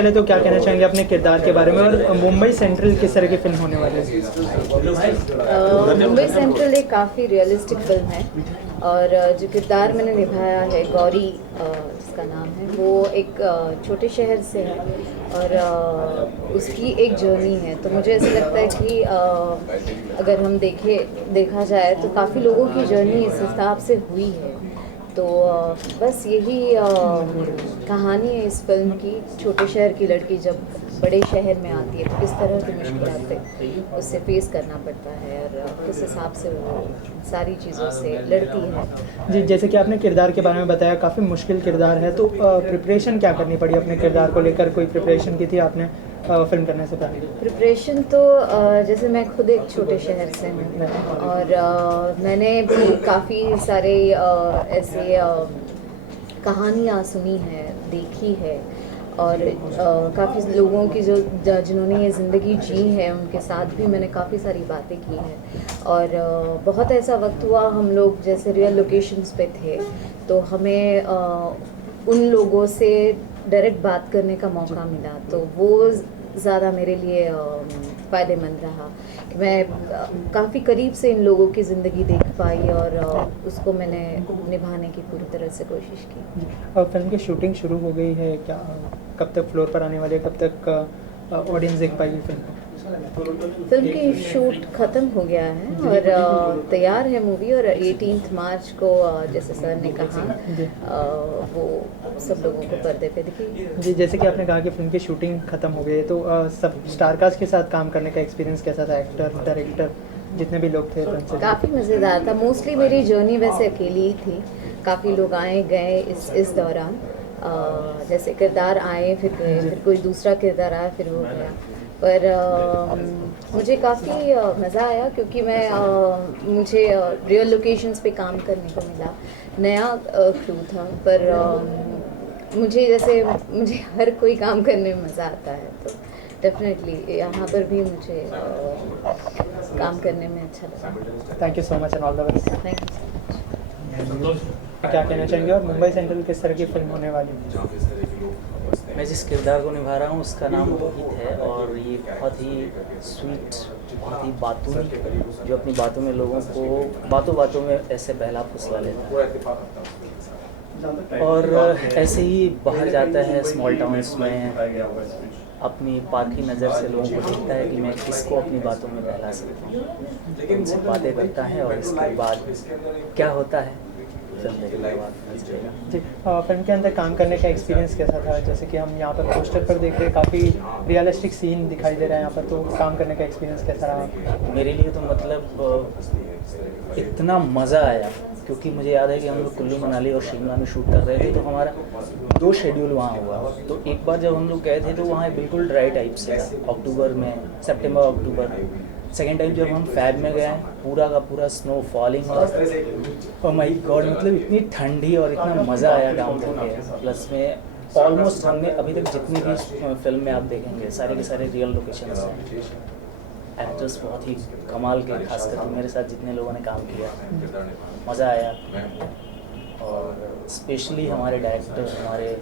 पहले तो क्या कहना चाहेंगे अपने किरदार के बारे में, और मुंबई सेंट्रल किस तरह की फिल्म होने वाली है? मुंबई सेंट्रल एक काफ़ी रियलिस्टिक फिल्म है, और जो किरदार मैंने निभाया है गौरी, जिसका नाम है, वो एक छोटे शहर से है और उसकी एक जर्नी है। तो मुझे ऐसा लगता है कि अगर हम देखा जाए तो काफ़ी लोगों की जर्नी इस हिसाब से हुई है। तो बस यही कहानी है इस फिल्म की। छोटे शहर की लड़की जब बड़े शहर में आती है तो किस तरह की मुश्किलातें उससे फेस करना पड़ता है और किस हिसाब से वो सारी चीज़ों से लड़ती है। जी, जैसे कि आपने किरदार के बारे में बताया, काफ़ी मुश्किल किरदार है, तो प्रिपरेशन क्या करनी पड़ी अपने किरदार को लेकर? कोई प्रिपरेशन की थी आपने फिल्म करने से पहले? प्रिपरेशन तो जैसे मैं खुद एक छोटे शहर से हूँ और मैंने भी काफ़ी सारे ऐसे कहानियाँ सुनी हैं, देखी है, और काफ़ी लोगों की जो जिन्होंने ये ज़िंदगी जी है उनके साथ भी मैंने काफ़ी सारी बातें की हैं। और बहुत ऐसा वक्त हुआ हम लोग जैसे रियल लोकेशंस पे थे तो हमें उन लोगों से डायरेक्ट बात करने का मौका मिला, तो वो ज़्यादा मेरे लिए फ़ायदेमंद रहा कि मैं काफ़ी करीब से इन लोगों की ज़िंदगी देख पाई और उसको मैंने निभाने की पूरी तरह से कोशिश की। और फिल्म की शूटिंग शुरू हो गई है क्या? कब तक फ्लोर पर आने वाली है? कब तक ऑडियंस देख पाएगी फिल्म को? फिल्म की शूट ख़त्म हो गया है और तैयार है मूवी, और 18 मार्च को जैसे सर ने कहा वो सब लोगों को पर्दे पे दिखेगी। जी, जैसे कि आपने कहा कि फिल्म की शूटिंग ख़त्म हो गई है, तो सब स्टारकास्ट के साथ काम करने का एक्सपीरियंस कैसा था? एक्टर, डायरेक्टर, जितने भी लोग थे फिल्म से? काफ़ी मज़ेदार था। मोस्टली मेरी जर्नी वैसे अकेली ही थी, काफ़ी लोग आए गए इस दौरान। जैसे किरदार आए फिर गए, फिर कोई दूसरा किरदार आया फिर वो गया, पर मुझे काफ़ी मज़ा आया क्योंकि मुझे रियल लोकेशंस पे काम करने को मिला। नया क्रू था, पर मुझे हर कोई काम करने में मज़ा आता है, तो डेफिनेटली यहाँ पर भी मुझे काम करने में अच्छा लगा। Thank you so much and all the best. Thank you. क्या कहना चाहेंगे, और मुंबई सेंट्रल किस तरह की फिल्म होने वाली है? मैं जिस किरदार को निभा रहा हूँ उसका नाम रोहित है, और ये बहुत ही स्वीट, बहुत ही बातूनी, जो अपनी बातों में लोगों को बातों बातों में ऐसे बहला फुसला लेता है और ऐसे ही बाहर जाता है स्मॉल टाउन्स में, अपनी पारखी नज़र से लोगों को देखता है कि मैं किसको अपनी बातों में बहला सकता हूँ, उनसे बातें करता है और इसके बाद क्या होता है फिल्म देखने के बाद चलेगा। जी, फिल्म के अंदर काम करने का एक्सपीरियंस कैसा था? जैसे कि हम यहाँ पर पोस्टर पर देख रहे हैं, काफ़ी रियलिस्टिक सीन दिखाई दे रहा है यहाँ पर, तो काम करने का एक्सपीरियंस कैसा रहा? मेरे लिए तो मतलब इतना मज़ा आया क्योंकि मुझे याद है कि हम लोग कुल्लू मनाली और शिमला में शूट कर रहे थे, तो हमारा 2 शेड्यूल वहाँ हुआ। तो एक बार जब हम लोग गए थे तो वहाँ बिल्कुल ड्राई टाइप से था, अक्टूबर में, सितंबर अक्टूबर। सेकेंड टाइम जब हम फैब में गए, पूरा का पूरा स्नो फॉलिंग और माय गॉड, मतलब इतनी ठंडी और इतना मज़ा आया काम करके। प्लस में ऑलमोस्ट हमने अभी तक जितनी भी फिल्म में आप देखेंगे सारे के सारे रियल लोकेशन हैं। एक्टर्स बहुत ही कमाल के, खासकर मेरे साथ जितने लोगों ने काम किया, मज़ा आया। और स्पेशली हमारे डायरेक्टर, हमारे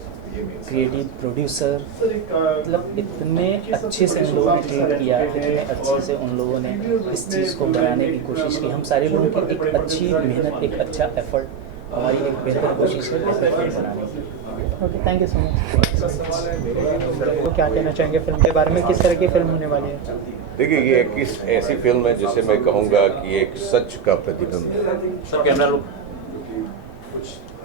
क्रिएटिव प्रोड्यूसर, मतलब इतने अच्छे से उन लोगों ने ट्रीट किया, इतने अच्छे से उन लोगों ने इस चीज़ को बनाने की कोशिश की। हम सारे लोगों की एक अच्छी मेहनत, एक अच्छा एफर्ट, हमारी एक बेहतर कोशिश है बेहतर फिल्म बनाने की। Okay, thank you so much. तो क्या कहना चाहेंगे फिल्म के बारे में, किस तरह की फिल्म होने वाली है? देखिए, ये एक ऐसी फिल्म है जिसे मैं कहूँगा कि ये एक सच का प्रतिबिंब है। सर कैमरा लो।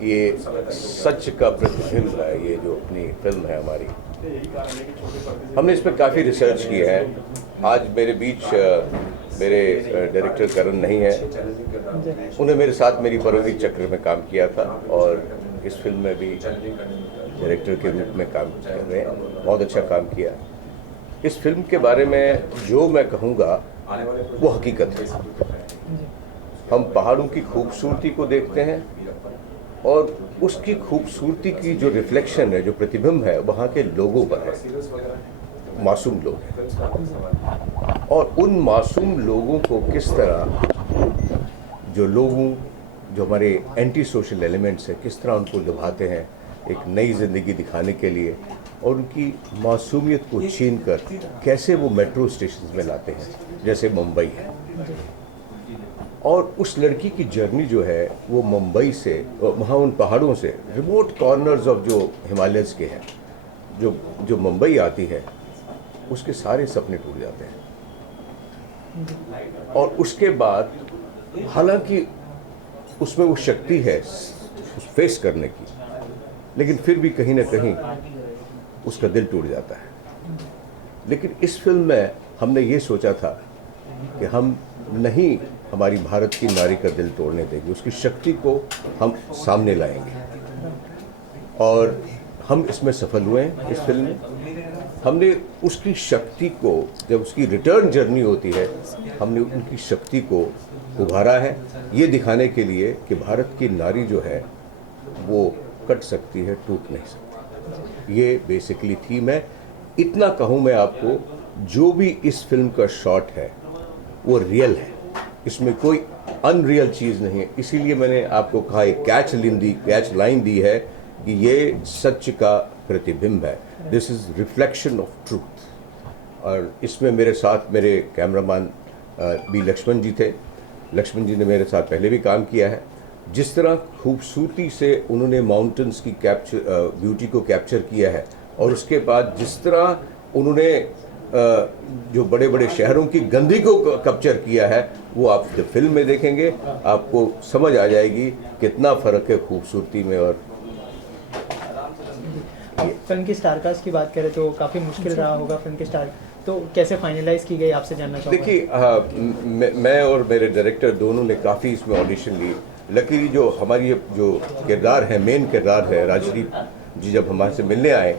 ये सच का प्रतिबिंब है, ये जो अपनी फिल्म है हमारी। हमने इस पर काफ़ी रिसर्च की है। आज मेरे बीच मेरे डायरेक्टर करण नहीं है, उन्हें मेरे साथ मेरी परवरी चक्र में काम किया था और इस फिल्म में भी डायरेक्टर के रूप में काम कर रहे हैं। बहुत अच्छा काम किया। इस फिल्म के बारे में जो मैं कहूँगा वो हकीकत है। हम पहाड़ों की खूबसूरती को देखते हैं और उसकी खूबसूरती की जो रिफ्लेक्शन है, जो प्रतिबिंब है, वहाँ के लोगों पर है। मासूम लोग हैं और उन मासूम लोगों को किस तरह जो हमारे एंटी सोशल एलिमेंट्स हैं, किस तरह उनको निभाते हैं एक नई ज़िंदगी दिखाने के लिए। और उनकी मासूमियत को छीन कर कैसे वो मेट्रो स्टेशन में लाते हैं, जैसे मुंबई है। और उस लड़की की जर्नी जो है वो मुंबई से, वहाँ उन पहाड़ों से, रिमोट कॉर्नर्स ऑफ जो हिमालयस के हैं, जो मुंबई आती है, उसके सारे सपने टूट जाते हैं। और उसके बाद हालांकि उसमें वो शक्ति है फेस करने की, लेकिन फिर भी कहीं ना कहीं उसका दिल टूट जाता है। लेकिन इस फिल्म में हमने ये सोचा था कि हम नहीं हमारी भारत की नारी का दिल तोड़ने देंगे, उसकी शक्ति को हम सामने लाएंगे। और हम इसमें सफल हुए हैं। इस फिल्म में हमने उसकी शक्ति को, जब उसकी रिटर्न जर्नी होती है, हमने उनकी शक्ति को उभारा है, ये दिखाने के लिए कि भारत की नारी जो है वो कट सकती है, टूट नहीं सकती। ये बेसिकली थीम है। इतना कहूँ मैं आपको, जो भी इस फिल्म का शॉट है वो रियल है, इसमें कोई अनरियल चीज़ नहीं है। इसीलिए मैंने आपको कहा, एक कैच लाइन दी है कि ये सच का प्रतिबिंब है, this is reflection of truth. और इसमें मेरे साथ मेरे कैमरामैन भी लक्ष्मण जी थे। लक्ष्मण जी ने मेरे साथ पहले भी काम किया है। जिस तरह खूबसूरती से उन्होंने माउंटेन्स की ब्यूटी को कैप्चर किया है, और उसके बाद जिस तरह उन्होंने जो बड़े बड़े शहरों की गंदगी को कैप्चर किया है, वो आप जब फिल्म में देखेंगे आपको समझ आ जाएगी कितना फ़र्क है खूबसूरती में। और फिल्म की स्टारकास्ट की बात करें तो काफ़ी मुश्किल रहा होगा फिल्म की स्टार, तो कैसे फाइनलाइज की गई, आपसे जानना चाहूँगा। देखिए, मैं और मेरे डायरेक्टर दोनों ने काफ़ी इसमें ऑडिशन ली। लकीली जो हमारी जो किरदार है, मेन किरदार है, राजश्री जी जब हमारे से मिलने आए,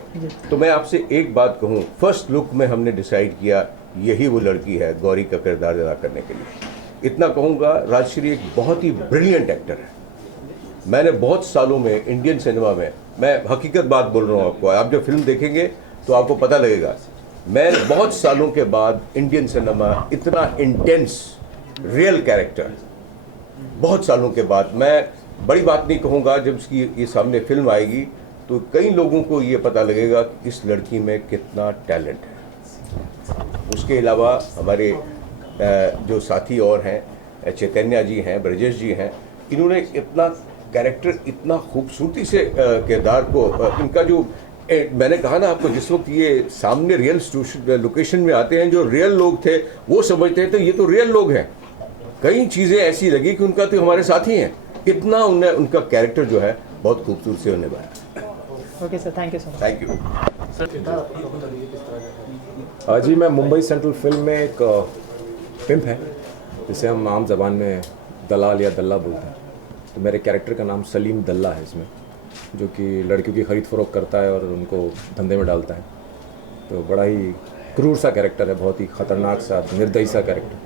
तो मैं आपसे एक बात कहूँ, फर्स्ट लुक में हमने डिसाइड किया यही वो लड़की है गौरी का किरदार अदा करने के लिए। इतना कहूँगा, राजश्री एक बहुत ही ब्रिलियंट एक्टर है। मैंने बहुत सालों में इंडियन सिनेमा में, मैं हकीकत बात बोल रहा हूँ आपको, आप जब फिल्म देखेंगे तो आपको पता लगेगा, मैं बहुत सालों के बाद इंडियन सिनेमा इतना इंटेंस रियल कैरेक्टर, बहुत सालों के बाद, मैं बड़ी बात नहीं कहूँगा, जब इसकी ये सामने फिल्म आएगी तो कई लोगों को ये पता लगेगा कि इस लड़की में कितना टैलेंट है। उसके अलावा हमारे जो साथी और हैं, चैतन्या जी हैं, ब्रजेश जी हैं, इन्होंने इतना कैरेक्टर, इतना खूबसूरती से किरदार को, इनका जो मैंने कहा ना आपको, जिस वक्त ये सामने रियल लोकेशन में आते हैं, जो रियल लोग थे वो समझते हैं तो ये तो रियल लोग हैं। कई चीज़ें ऐसी लगी कि उनका तो हमारे साथी हैं। इतना उनका कैरेक्टर जो है बहुत खूबसूरती से निभाया। Okay sir, thank you so much. Thank you. जी, मैं मुंबई सेंट्रल फिल्म में एक पिम्प है, जिसे हम आम ज़बान में दलाल या दल्ला बोलते हैं। तो मेरे कैरेक्टर का नाम सलीम दल्ला है इसमें, जो कि लड़कियों की ख़रीद फरोख्त करता है और उनको धंधे में डालता है। तो बड़ा ही क्रूर सा कैरेक्टर है, बहुत ही ख़तरनाक सा, निर्दयी सा कैरेक्टर,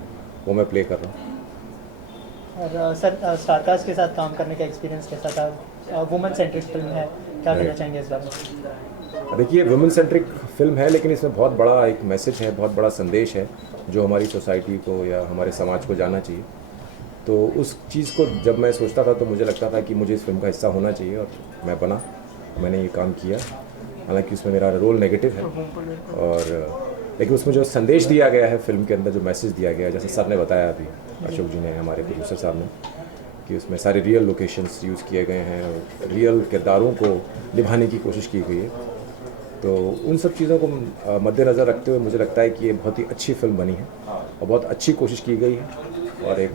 वो मैं प्ले कर रहा हूँ। और सर, स्टारकास्ट के साथ काम करने का एक्सपीरियंस कैसा था? वुमेन सेंट्रिक फिल्म है, क्या कहना चाहेंगे इस बारे में? देखिए, वुमेन सेंट्रिक फिल्म है, लेकिन इसमें बहुत बड़ा एक मैसेज है, बहुत बड़ा संदेश है जो हमारी सोसाइटी को या हमारे समाज को जाना चाहिए। तो उस चीज़ को जब मैं सोचता था तो मुझे लगता था कि मुझे इस फिल्म का हिस्सा होना चाहिए, और मैं बना, मैंने ये काम किया। हालांकि उसमें मेरा रोल नेगेटिव है, और लेकिन उसमें जो संदेश दिया गया है फिल्म के अंदर, जो मैसेज दिया गया है, जैसे सर ने बताया अभी, अशोक जी ने, हमारे प्रोड्यूसर साहब ने, कि उसमें सारे रियल लोकेशंस यूज़ किए गए हैं और रियल किरदारों को निभाने की कोशिश की गई है। तो उन सब चीज़ों को मद्देनज़र रखते हुए मुझे लगता है कि ये बहुत ही अच्छी फिल्म बनी है और बहुत अच्छी कोशिश की गई है, और एक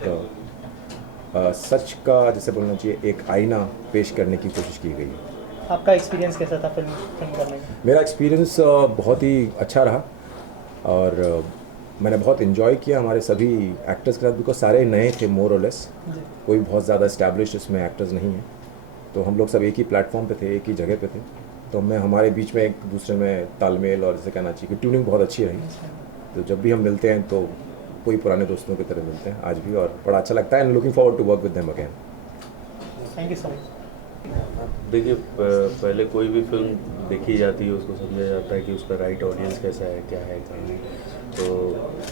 सच का, जैसे बोलना चाहिए, एक आईना पेश करने की कोशिश की गई है। आपका एक्सपीरियंस कैसा था फिल्म करने का? मेरा एक्सपीरियंस बहुत ही अच्छा रहा, और मैंने बहुत इन्जॉय किया हमारे सभी एक्टर्स के साथ, बिकॉज सारे नए थे मोर और लेस, कोई बहुत ज़्यादा इस्टेब्लिश्ड इसमें एक्टर्स नहीं हैं। तो हम लोग सब एक ही प्लेटफॉर्म पे थे, एक ही जगह पे थे, तो हमारे बीच में एक दूसरे में तालमेल, और जैसे कहना चाहिए कि ट्यूनिंग बहुत अच्छी रही। तो जब भी हम मिलते हैं तो कोई पुराने दोस्तों की तरह मिलते हैं आज भी, और बड़ा अच्छा लगता है, and looking forward to work with them again. Thank you so much. देखिए, पहले कोई भी फिल्म देखी जाती है, उसको समझा जाता है कि उसका राइट ऑडियंस कैसा है, क्या है, क्या नहीं। तो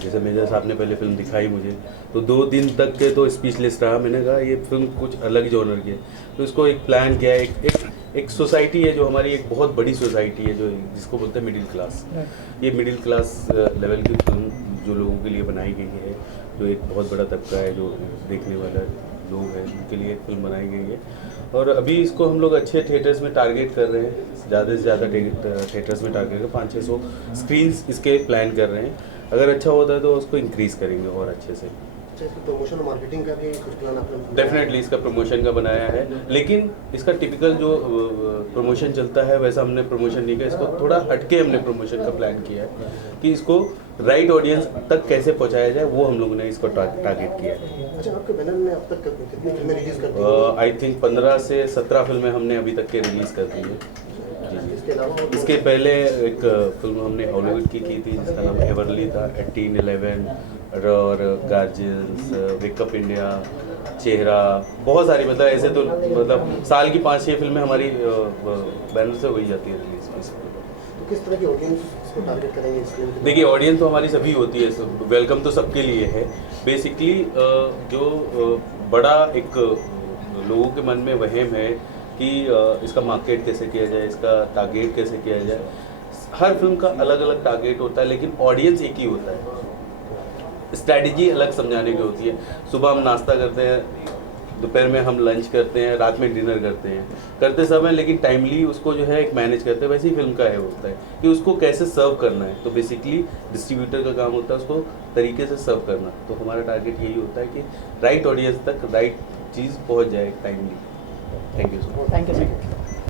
जैसे मेजर साहब ने पहले फिल्म दिखाई मुझे, तो 2 दिन तक के तो स्पीचलेस रहा। मैंने कहा ये फिल्म कुछ अलग जॉनर की है, तो इसको एक प्लान किया, एक एक सोसाइटी है जो हमारी एक बहुत बड़ी सोसाइटी है जो जिसको बोलते हैं मिडिल क्लास। ये मिडिल क्लास लेवल की फिल्म जो लोगों के लिए बनाई गई है, जो एक बहुत बड़ा तबका है जो देखने वाला लोग हैं उनके लिए एक फिल्म बनाई गई है। और अभी इसको हम लोग अच्छे थिएटर्स में टारगेट कर रहे हैं, ज़्यादा से ज़्यादा थिएटर्स में टारगेट कर 500-600 स्क्रीन्स इसके प्लान कर रहे हैं। अगर अच्छा होता है तो उसको इंक्रीज़ करेंगे और अच्छे से। प्रमोशन और मार्केटिंग का भी कुछ प्लान आपने? डेफिनेटली इसका प्रमोशन का बनाया है, लेकिन इसका टिपिकल जो प्रमोशन चलता है वैसा हमने प्रमोशन नहीं किया। इसको थोड़ा हटके हमने प्रमोशन का प्लान किया है कि इसको राइट ऑडियंस तक कैसे पहुंचाया जाए, वो हम लोगों ने इसको टारगेट किया है। अच्छा, आपके बैनर में अब तक कितनी फिल्में रिलीज कर दी हैं? आई थिंक 15 से 17 फिल्में हमने अभी तक के रिलीज़ कर दी है। इसके अलावा इसके पहले एक फिल्म हमने हॉलीवुड की थी जिसका नाम हेवरली था, 1811 और गार्जियंस, वेकअप इंडिया, चेहरा, बहुत सारी, मतलब ऐसे तो मतलब साल की 5-6 फिल्में हमारी बैनर से हो ही जाती है रिलीज। तो किस तरह की ऑडियंस को टारगेट करेंगे इस फिल्म? देखिए ऑडियंस तो हमारी सभी होती है, वेलकम तो सबके लिए है। बेसिकली जो बड़ा एक लोगों के मन में वहम है कि इसका मार्केट कैसे किया जाए, इसका टारगेट कैसे किया जाए। हर फिल्म का अलग अलग टारगेट होता है, लेकिन ऑडियंस एक ही होता है। स्ट्रैटेजी अलग समझाने की होती है। सुबह हम नाश्ता करते हैं, दोपहर में हम लंच करते हैं, रात में डिनर करते हैं, करते समय लेकिन टाइमली उसको जो है एक मैनेज करते हैं। वैसे ही फिल्म का है होता है कि उसको कैसे सर्व करना है। तो बेसिकली डिस्ट्रीब्यूटर का काम होता है उसको तरीके से सर्व करना। तो हमारा टारगेट यही होता है कि राइट ऑडियंस तक राइट चीज़ पहुंच जाए timely. Thank you so much. Thank you sir.